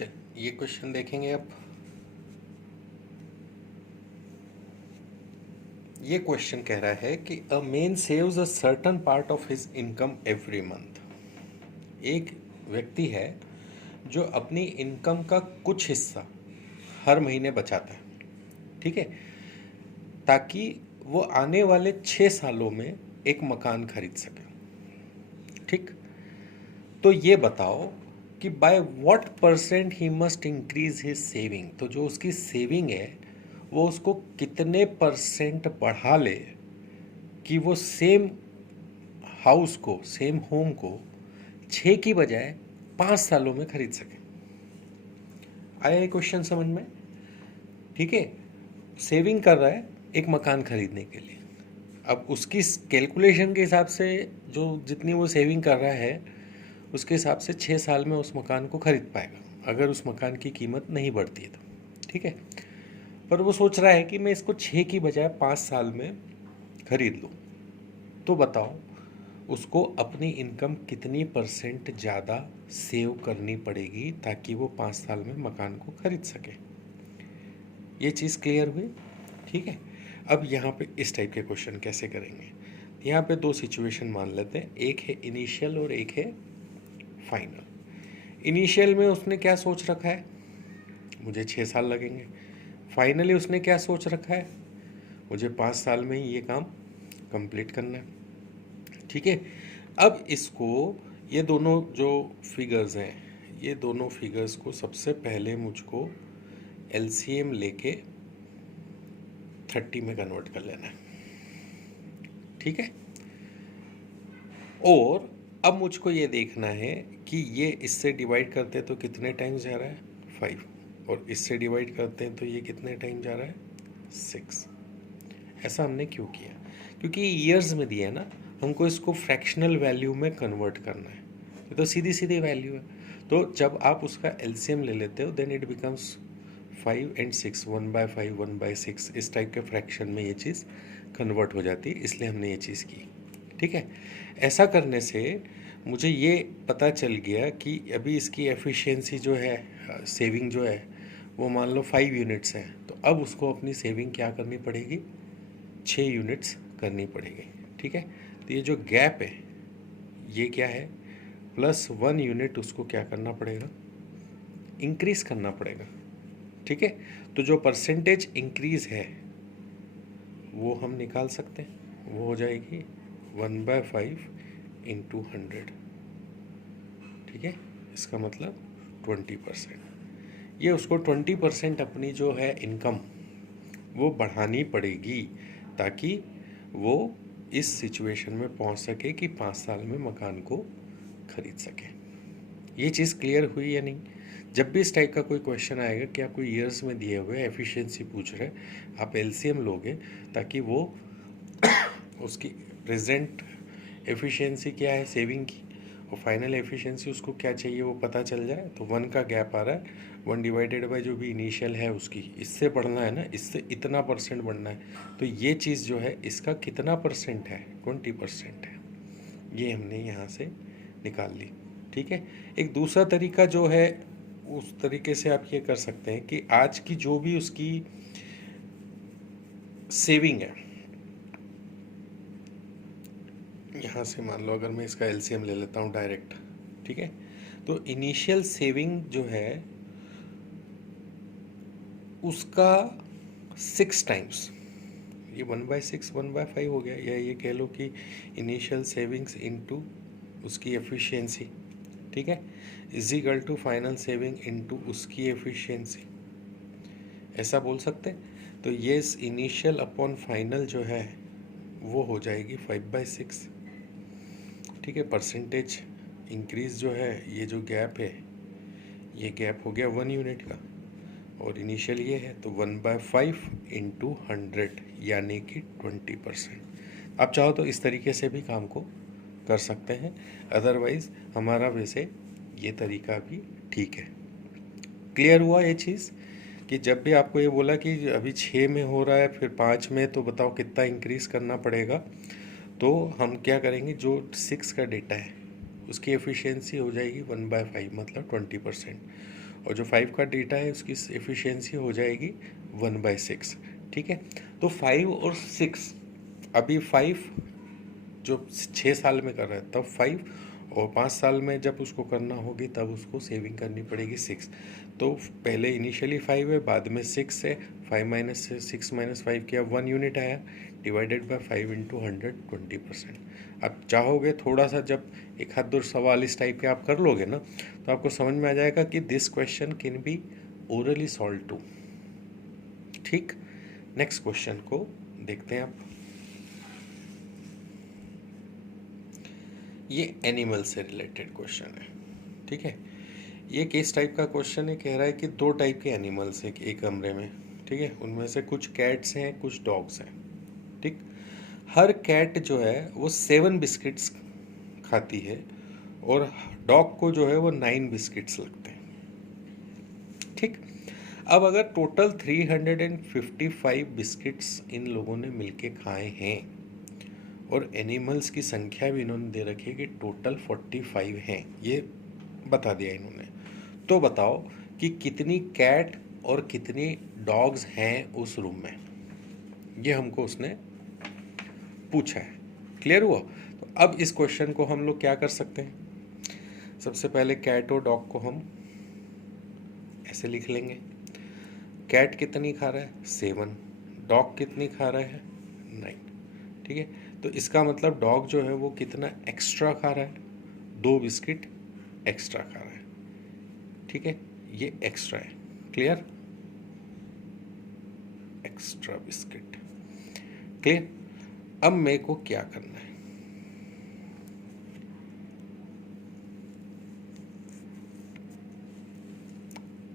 चल, ये क्वेश्चन देखेंगे अब। ये क्वेश्चन कह रहा है कि a man saves a certain part of his income every month. एक व्यक्ति है जो अपनी इनकम का कुछ हिस्सा हर महीने बचाता है, ठीक है, ताकि वो आने वाले 6 सालों में एक मकान खरीद सके। ठीक, तो ये बताओ कि by what percent he must increase his saving. तो जो उसकी सेविंग है वो उसको कितने परसेंट बढ़ा ले कि वो सेम हाउस को, सेम होम को 6 की बजाय 5 सालों में खरीद सके। आया ये क्वेश्चन समझ में? ठीक है, सेविंग कर रहा है एक मकान खरीदने के लिए। अब उसकी कैलकुलेशन के हिसाब से जो जितनी वो सेविंग कर रहा है उसके हिसाब से 6 साल में उस मकान को खरीद पाएगा, अगर उस मकान की कीमत नहीं बढ़ती है तो। ठीक है, पर वो सोच रहा है कि मैं इसको 6 की बजाय 5 साल में खरीद लूँ। तो बताओ उसको अपनी इनकम कितनी परसेंट ज़्यादा सेव करनी पड़ेगी ताकि वो 5 साल में मकान को खरीद सके। ये चीज़ क्लियर हुई? ठीक है, अब यहाँ पे इस टाइप के क्वेश्चन कैसे करेंगे। यहाँ पे दो सिचुएशन मान लेते हैं, एक है इनिशियल और एक है फाइनल। इनिशियल में उसने क्या सोच रखा है, मुझे 6 साल लगेंगे। फाइनली उसने क्या सोच रखा है, मुझे 5 साल में ही ये काम कंप्लीट करना है। ठीक है, अब इसको ये दोनों जो फिगर्स हैं, ये दोनों फिगर्स को सबसे पहले मुझको एलसीएम लेके 30 में कन्वर्ट कर लेना है। ठीक है, और अब मुझको ये देखना है कि ये इससे डिवाइड करते हैं तो कितने टाइम्स जा रहा है, 5, और इससे डिवाइड करते हैं तो ये कितने टाइम जा रहा है, 6। ऐसा हमने क्यों किया? क्योंकि ये ईयर्स में दिया है ना, हमको इसको फ्रैक्शनल वैल्यू में कन्वर्ट करना है। ये तो सीधी सीधी वैल्यू है, तो जब आप उसका एलसीएम ले लेते हो देन इट बिकम्स 5 and 6, 1/5, 1/6, इस टाइप के फ्रैक्शन में ये चीज़ कन्वर्ट हो जाती है, इसलिए हमने ये चीज़ की। ठीक है, ऐसा करने से मुझे ये पता चल गया कि अभी इसकी एफिशिएंसी जो है, सेविंग जो है वो मान लो 5 यूनिट्स है, तो अब उसको अपनी सेविंग क्या करनी पड़ेगी, 6 यूनिट्स करनी पड़ेगी। ठीक है, तो ये जो गैप है ये क्या है, +1 यूनिट उसको क्या करना पड़ेगा, इंक्रीज़ करना पड़ेगा। ठीक है, तो जो परसेंटेज इंक्रीज़ है वो हम निकाल सकते हैं, वो हो जाएगी 1/5 × 100। ठीक है, इसका मतलब 20%। ये उसको 20% अपनी जो है इनकम वो बढ़ानी पड़ेगी ताकि वो इस सिचुएशन में पहुंच सके कि 5 साल में मकान को खरीद सके। ये चीज़ क्लियर हुई या नहीं? जब भी इस टाइप का कोई क्वेश्चन आएगा कि आपको ईयर्स में दिए हुए एफिशिएंसी पूछ रहे, आप एलसीएम लोगे ताकि वो उसकी प्रेजेंट एफिशिएंसी क्या है सेविंग की और फाइनल एफिशिएंसी उसको क्या चाहिए वो पता चल जाए। तो 1 का गैप आ रहा है, 1 डिवाइडेड बाई जो भी इनिशियल है उसकी, इससे बढ़ना है ना, इससे इतना परसेंट बढ़ना है, तो ये चीज़ जो है इसका कितना परसेंट है, 20% है। ये हमने यहाँ से निकाल ली। ठीक है, एक दूसरा तरीका जो है उस तरीके से आप ये कर सकते हैं कि आज की जो भी उसकी सेविंग है, यहाँ से मान लो अगर मैं इसका एलसीएम ले लेता हूँ डायरेक्ट। ठीक है, तो इनिशियल सेविंग जो है उसका 6 टाइम्स, ये 1/6 1/5 हो गया, या ये कह लो कि इनिशियल सेविंग्स इनटू उसकी एफिशिएंसी। ठीक है, is equal to final saving into उसकी एफिशिएंसी, ऐसा बोल सकते हैं। तो ये इनिशियल अपॉन फाइनल जो है वो हो जाएगी 5/6। ठीक है, परसेंटेज इंक्रीज जो है, ये जो गैप है ये गैप हो गया 1 यूनिट का, और इनिशियल ये है तो 1/5 × 100 यानी कि 20%। आप चाहो तो इस तरीके से भी काम को कर सकते हैं, अदरवाइज़ हमारा वैसे ये तरीका भी ठीक है। क्लियर हुआ ये चीज़ कि जब भी आपको ये बोला कि अभी 6 में हो रहा है फिर 5 में, तो बताओ कितना इंक्रीज़ करना पड़ेगा, तो हम क्या करेंगे, जो 6 का डेटा है उसकी एफिशिएंसी हो जाएगी 1/5 मतलब 20%, और जो 5 का डेटा है उसकी एफिशिएंसी हो जाएगी 1/6। ठीक है, तो 5 और 6, अभी 5 जो 6 साल में कर रहा है तब 5, और 5 साल में जब उसको करना होगी तब उसको सेविंग करनी पड़ेगी 6। तो पहले इनिशियली 5 है, बाद में 6 है, 5 माइनस 6 माइनस 5 किया 1 यूनिट आया, डिवाइडेड बाय 5 इंटू 100 20%। अब चाहोगे थोड़ा सा जब एक हाथ दो सवाल इस टाइप के आप कर लोगे ना, तो आपको समझ में आ जाएगा कि this question can be orally solve too. ठीक, नेक्स्ट क्वेश्चन को देखते हैं आप। ये एनिमल से रिलेटेड क्वेश्चन है। ठीक है, ये किस टाइप का क्वेश्चन है, कह रहा है कि 2 टाइप के एनिमल्स हैं एक कमरे में। ठीक है, उनमें से कुछ कैट्स हैं, कुछ डॉग्स हैं। ठीक, हर कैट जो है वो 7 बिस्किट्स खाती है और डॉग को जो है वो 9 बिस्किट्स लगते हैं। ठीक, अब अगर टोटल 355 बिस्किट्स इन लोगों ने मिलके खाए हैं और एनिमल्स की संख्या भी इन्होंने दे रखी है कि टोटल 45 हैं, ये बता दिया इन्होंने, तो बताओ कि कितनी कैट और कितनी डॉग्स हैं उस रूम में, ये हमको उसने पूछा है। क्लियर हुआ? तो अब इस क्वेश्चन को हम लोग क्या कर सकते हैं, सबसे पहले कैट और डॉग को हम ऐसे लिख लेंगे। कैट कितनी खा रहा है 7, डॉग कितनी खा रहा है 9। ठीक है, तो इसका मतलब डॉग जो है वो कितना एक्स्ट्रा खा रहा है, 2 बिस्किट एक्स्ट्रा खा रहा है। ठीक है, ये एक्स्ट्रा है। Clear, extra biscuit. क्लियर, अब मेरे को क्या करना है,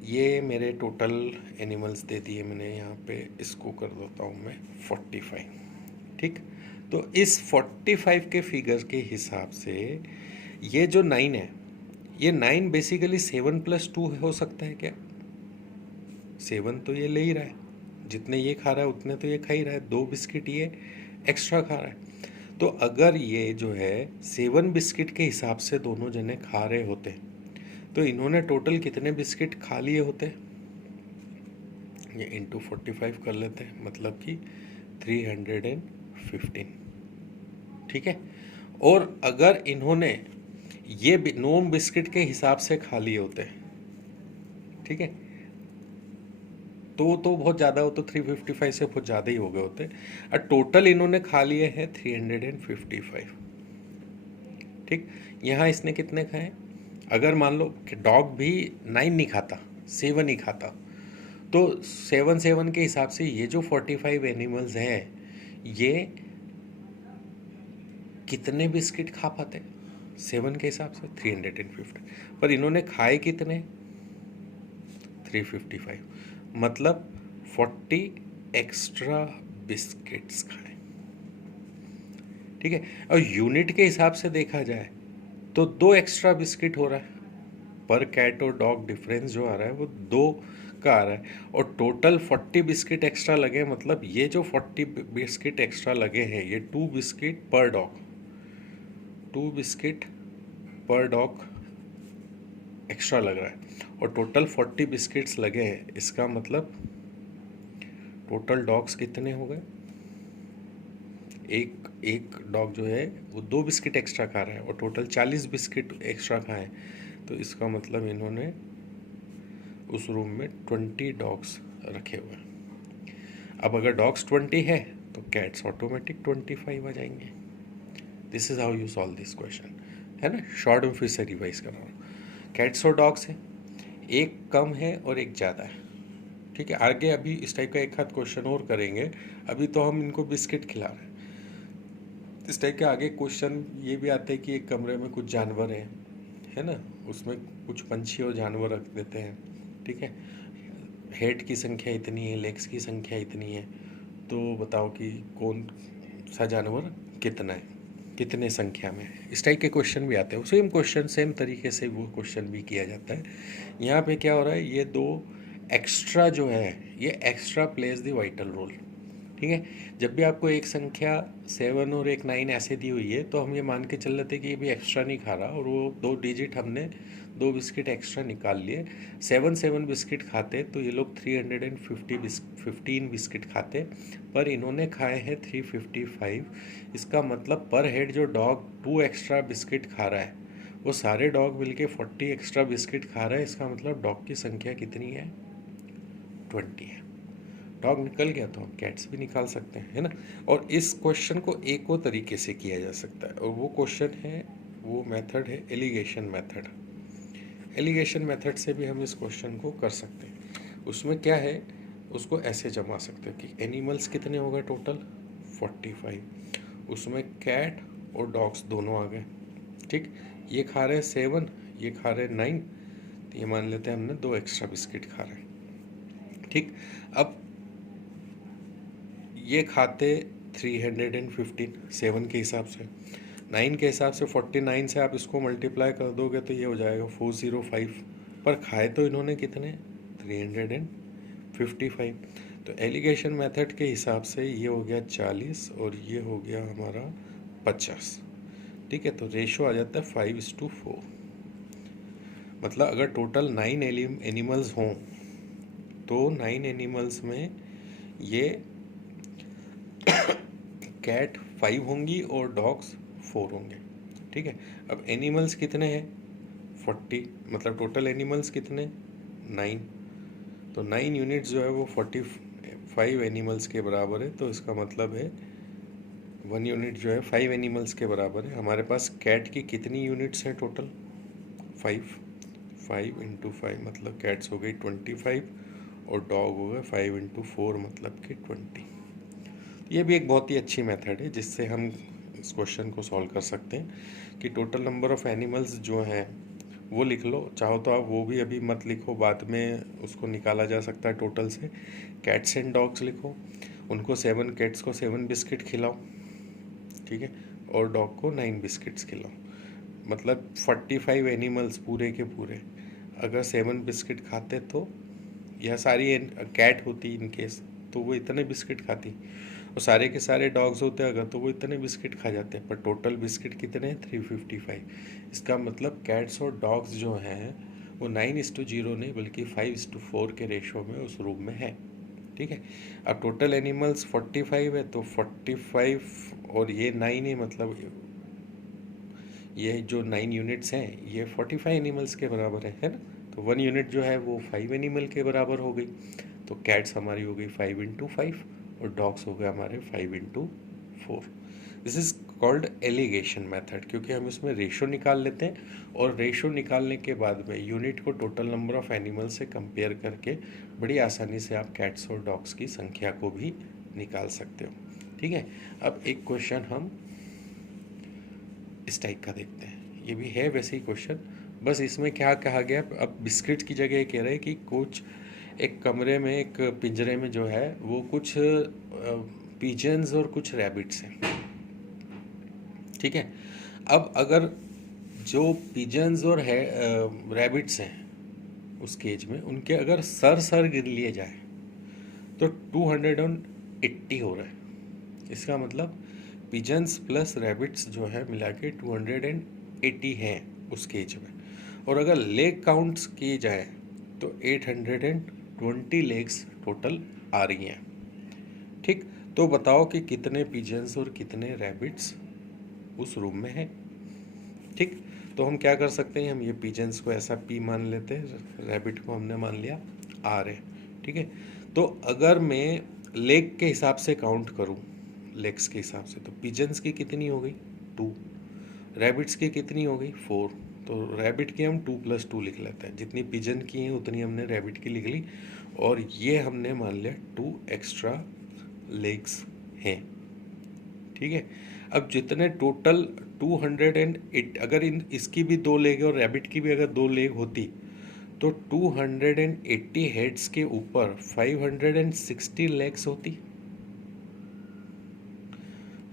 ये मेरे टोटल एनिमल्स दे दिए मैंने, यहाँ पे इसको कर देता हूँ मैं 45। ठीक, तो इस 45 के फिगर के हिसाब से ये जो 9 है, ये 9 बेसिकली 7 + 2 हो सकता है क्या? 7 तो ये ले ही रहा है, जितने ये खा रहा है उतने तो ये खा ही रहा है, 2 बिस्किट ये एक्स्ट्रा खा रहा है। तो अगर ये जो है 7 बिस्किट के हिसाब से दोनों जने खा रहे होते तो इन्होंने टोटल कितने बिस्किट खा लिए होते, ये इंटू 45 कर लेते हैं, मतलब कि 315। ठीक है, और अगर इन्होंने ये 9 बिस्किट के हिसाब से खा लिए होते, ठीक है, तो बहुत ज़्यादा हो, तो 355 से बहुत ज़्यादा ही हो गए होते, और टोटल इन्होंने खा लिए हैं 355। ठीक, यहाँ इसने कितने खाए, अगर मान लो कि डॉग भी 9 नहीं खाता, 7 ही खाता, तो 7 के हिसाब से ये जो 45 एनिमल्स हैं ये कितने बिस्किट खा पाते, 7 के हिसाब से 350, पर इन्होंने खाए कितने 355, मतलब 40 एक्स्ट्रा बिस्किट्स खाए। ठीक है, और यूनिट के हिसाब से देखा जाए तो 2 एक्स्ट्रा बिस्किट हो रहा है, पर कैट और डॉग डिफरेंस जो आ रहा है वो 2 का आ रहा है, और टोटल 40 बिस्किट एक्स्ट्रा लगे, मतलब ये जो 40 बिस्किट एक्स्ट्रा लगे हैं ये 2 बिस्किट पर डॉग, 2 बिस्किट पर डॉग एक्स्ट्रा लग रहा है, और टोटल 40 बिस्किट्स लगे हैं, इसका मतलब टोटल डॉग्स कितने हो गए, एक डॉग जो है वो 2 बिस्किट एक्स्ट्रा खा रहा है और टोटल 40 बिस्किट एक्स्ट्रा खाए, तो इसका मतलब इन्होंने उस रूम में 20 डॉग्स रखे हुए हैं। अब अगर डॉग्स 20 है तो कैट्स ऑटोमेटिक 25 आ जाएंगे। This is how you solve this question, है ना। शॉर्ट में फिर से रिवाइज कर रहा हूँ, कैट्स और डॉग्स है, एक कम है और एक ज़्यादा है। ठीक है, आगे अभी इस टाइप का एक हाथ क्वेश्चन और करेंगे, अभी तो हम इनको बिस्किट खिला रहे हैं। इस टाइप के आगे क्वेश्चन ये भी आते हैं कि एक कमरे में कुछ जानवर हैं, है ना, उसमें कुछ पंछी और जानवर रख देते हैं। ठीक है, हेड की संख्या इतनी है, लेग्स की संख्या इतनी है, तो बताओ कि कौन सा जानवर कितना है, कितने संख्या में है। इस टाइप के क्वेश्चन भी आते हैं, सेम क्वेश्चन सेम तरीके से वो क्वेश्चन भी किया जाता है। यहाँ पे क्या हो रहा है, ये 2 एक्स्ट्रा जो है ये extra plays the vital role. ठीक है। जब भी आपको एक संख्या 7 और एक 9 ऐसे दी हुई है तो हम ये मान के चल रहे थे कि ये भी एक्स्ट्रा नहीं खा रहा, और वो 2 डिजिट हमने 2 बिस्किट एक्स्ट्रा निकाल लिए। 7 बिस्किट खाते तो ये लोग 15 बिस्किट खाते, पर इन्होंने खाए हैं 355। इसका मतलब पर हेड जो डॉग 2 एक्स्ट्रा बिस्किट खा रहा है, वो सारे डॉग मिलके 40 एक्स्ट्रा बिस्किट खा रहे हैं। इसका मतलब डॉग की संख्या कितनी है? 20 है। डॉग निकल गया तो हम कैट्स भी निकाल सकते हैं, है ना। और इस क्वेश्चन को एक और तरीके से किया जा सकता है, और वो क्वेश्चन है, वो मेथड है एलिगेशन मेथड। एलिगेशन मेथड से भी हम इस क्वेश्चन को कर सकते हैं। उसमें क्या है, उसको ऐसे जमा सकते हैं कि एनिमल्स कितने हो गए टोटल? 45। उसमें कैट और डॉग्स दोनों आ गए, ठीक। ये खा रहे हैं 7, ये खा रहे हैं 9, तो ये मान लेते हैं हमने 2 एक्स्ट्रा बिस्किट खा रहे हैं, ठीक। अब ये खाते 315 7 के हिसाब से, 9 के हिसाब से 49 से आप इसको मल्टीप्लाई कर दोगे तो ये हो जाएगा 405। पर खाए तो इन्होंने कितने? 355। तो एलिगेशन मेथड के हिसाब से ये हो गया 40 और ये हो गया हमारा 50, ठीक है। तो रेशो आ जाता है 5:4। मतलब अगर टोटल 9 एनिमल्स हों तो 9 एनिमल्स में ये कैट 5 होंगी और डॉग्स 4 होंगे, ठीक है। अब एनिमल्स कितने हैं? 40, मतलब टोटल एनिमल्स कितने? 9। तो 9 यूनिट्स जो है वो 45 एनिमल्स के बराबर है। तो इसका मतलब है 1 यूनिट जो है 5 एनिमल्स के बराबर है। हमारे पास कैट की कितनी यूनिट्स हैं टोटल? 5। 5 × 5 मतलब कैट्स हो गई 25, और डॉग हो गए 5 × 4 मतलब कि 20। ये भी एक बहुत ही अच्छी मेथड है जिससे हम इस क्वेश्चन को सॉल्व कर सकते हैं कि टोटल नंबर ऑफ़ एनिमल्स जो हैं वो लिख लो। चाहो तो आप वो भी अभी मत लिखो, बाद में उसको निकाला जा सकता है टोटल से। कैट्स एंड डॉग्स लिखो, उनको 7 कैट्स को 7 बिस्किट खिलाओ, ठीक है, और डॉग को 9 बिस्किट्स खिलाओ। मतलब 45 एनिमल्स पूरे के पूरे अगर 7 बिस्किट खाते तो, या सारी कैट होती इन केस तो वो इतने बिस्किट खाती, और सारे के सारे डॉग्स होते अगर तो वो इतने बिस्किट खा जाते हैं। पर टोटल बिस्किट कितने हैं? 355। इसका मतलब कैट्स और डॉग्स जो हैं वो 9:0 नहीं बल्कि 5:4 के रेशो में उस रूम में है, ठीक है। अब टोटल एनिमल्स 45 है तो 45 और ये 9 है, मतलब ये जो 9 यूनिट्स हैं ये 45 एनिमल्स के बराबर है ना। तो 1 यूनिट जो है वो 5 एनिमल के बराबर हो गई। तो कैट्स हमारी हो गई 5 × 5 और डॉग्स हो गए हमारे 5 × 4। This is called alligation method, क्योंकि हम इसमें रेशो निकाल लेते हैं, और रेशो निकालने के बाद में यूनिट को टोटल नंबर ऑफ़ एनिमल से कंपेयर करके बड़ी आसानी से आप कैट्स और डॉग्स की संख्या को भी निकाल सकते हो, ठीक है। अब एक क्वेश्चन हम इस टाइप का देखते हैं, ये भी है वैसे ही क्वेश्चन, बस इसमें क्या कहा गया, अब बिस्किट की जगह कह रहे हैं कि कुछ एक कमरे में, एक पिंजरे में जो है वो कुछ पिजन्स और कुछ रैबिट्स हैं, ठीक है। अब अगर जो पिजन्स और है रैबिट्स हैं उस केज में, उनके अगर सर गिर लिए जाए तो 280 हो रहा है। इसका मतलब पिजन्स प्लस रैबिट्स जो है मिला के 280 हैं उस केज में, और अगर लेग काउंट्स किए जाए तो 820 लेग्स टोटल आ रही हैं, ठीक। तो बताओ कि कितने पिजन्स और कितने रैबिट्स उस रूम में हैं, ठीक। तो हम क्या कर सकते हैं, हम ये पिजन्स को ऐसा पी मान लेते हैं, रैबिट को हमने मान लिया आर है, ठीक है। तो अगर मैं लेग के हिसाब से काउंट करूं, लेग्स के हिसाब से, तो पिजन्स की कितनी हो गई? 2। रैबिट्स की कितनी हो गई? 4। तो रैबिट की हम 2 + 2 लिख लेते हैं, जितनी पिजन की हैं उतनी हमने रैबिट की लिख ली, और ये हमने मान लिया 2 एक्स्ट्रा लेग्स हैं, ठीक है। अब जितने टोटल 208, अगर इसकी भी 2 लेग और रैबिट की भी अगर 2 लेग होती तो 280 हेड्स के ऊपर 560 लेग्स होती,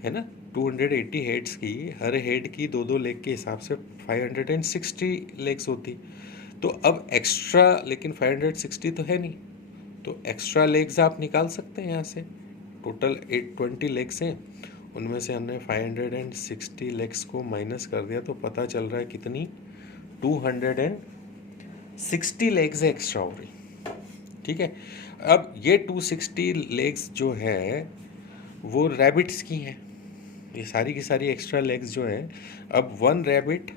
है ना। 280 हेड्स की, हर हेड की 2 लेग के हिसाब से 560 लेग्स होती। तो अब एक्स्ट्रा, लेकिन 560 तो है नहीं, तो एक्स्ट्रा लेग्स आप निकाल सकते हैं यहाँ से, टोटल 820 लेग्स हैं, उनमें से हमने 560 लेग्स को माइनस कर दिया तो पता चल रहा है कितनी 260 लेग्स एक्स्ट्रा हो रही। ठीक है, अब ये 260 लेग्स जो है वो रैबिट्स की हैं, ये सारी की सारी एक्स्ट्रा लेग्स जो हैं। अब 1 rabbit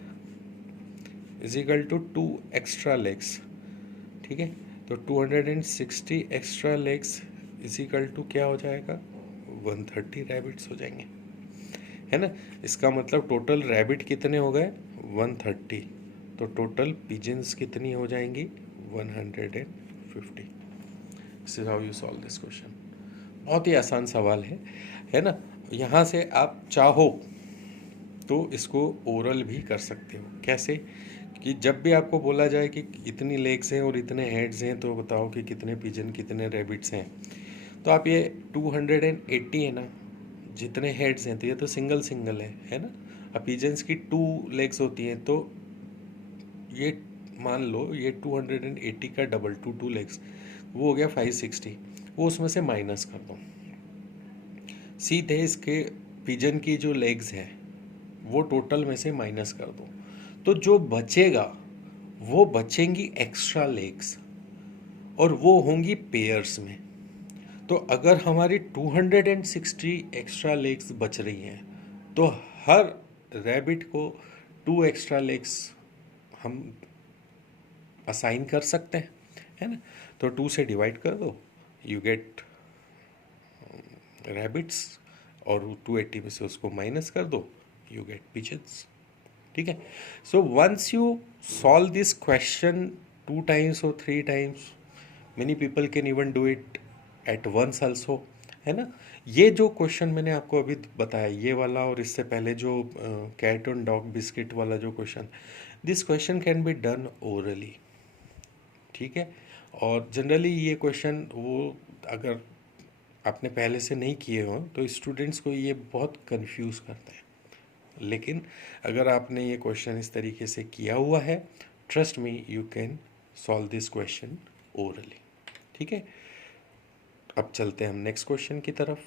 is equal to 2 extra legs. ठीक है, तो 260 extra legs is equal to क्या हो जाएगा, 130 रैबिट्स हो जाएंगे, है ना। इसका मतलब टोटल रैबिट कितने हो गए, 130, तो टोटल पिजन्स कितनी हो जाएंगी, 150। This is how you solve this question. बहुत ही आसान सवाल है ना। यहाँ से आप चाहो तो इसको ओरल भी कर सकते हो। कैसे, कि जब भी आपको बोला जाए कि इतनी लेग्स हैं और इतने हेड्स हैं तो बताओ कि कितने पिजन कितने रैबिट्स हैं, तो आप ये 280 है ना, जितने हेड्स हैं तो ये तो सिंगल सिंगल है ना। अब पिजन्स की 2 लेग्स होती हैं, तो ये मान लो ये 280 का डबल 2 लेग्स, वो हो गया 560, वो उसमें से माइनस कर दो। सीधे इसके पिजन की जो लेग्स हैं वो टोटल में से माइनस कर दो, तो जो बचेगा वो बचेंगी एक्स्ट्रा लेग्स, और वो होंगी पेयर्स में। तो अगर हमारी 260 एक्स्ट्रा लेग्स बच रही हैं तो हर रैबिट को 2 एक्स्ट्रा लेग्स हम असाइन कर सकते हैं, है ना। तो 2 से डिवाइड कर दो, यू गेट रैबिट्स, और 280 में से उसको माइनस कर दो, यू गेट पिजन्स। ठीक है, so once you solve this question 2 times or 3 times, many people can even do it at once also, है ना। ये जो क्वेश्चन मैंने आपको अभी बताया, ये वाला और इससे पहले जो कैट एंड डॉग बिस्किट वाला जो question, this question can be done orally. ठीक है, और जनरली ये क्वेश्चन वो अगर आपने पहले से नहीं किए हो तो स्टूडेंट्स को ये बहुत कंफ्यूज करते हैं, लेकिन अगर आपने ये क्वेश्चन इस तरीके से किया हुआ है, trust me you can solve this question orally. ठीक है, अब चलते हैं हम नेक्स्ट क्वेश्चन की तरफ।